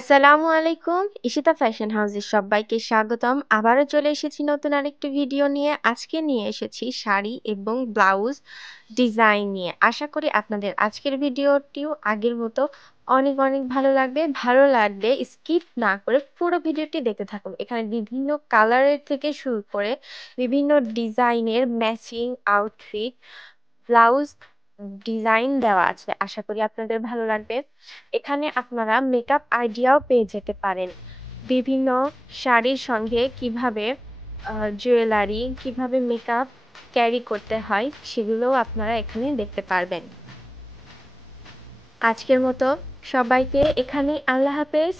আসসালামু আলাইকুম। ঈশিতা ফ্যাশন হাউসে সবাইকে স্বাগতম। আবারও চলে এসেছি নতুন আরেকটি ভিডিও নিয়ে। আজকে নিয়ে এসেছি শাড়ি এবং ব্লাউজ ডিজাইন নিয়ে। আশা করি আপনাদের আজকের ভিডিওটিও আগের মতো অনেক অনেক ভালো লাগবে। ভালো লাগলে স্কিপ না করে পুরো ভিডিওটি দেখতে থাকুন। এখানে বিভিন্ন কালারের থেকে শুরু করে বিভিন্ন ডিজাইনের ম্যাচিং আউটফিট, ব্লাউজ ডিজাইন দেওয়া আছে। আশা করি আপনাদের ভালো লাগবে। এখানে আপনারা মেকআপ আইডিয়াও পেয়ে যেতে পারেন। বিভিন্ন শাড়ির সঙ্গে কিভাবে জুয়েলারি, কিভাবে মেকআপ ক্যারি করতে হয় সেগুলোও আপনারা এখানে দেখতে পারবেন। আজকের মতো সবাইকে এখানেই আল্লাহ হাফেজ।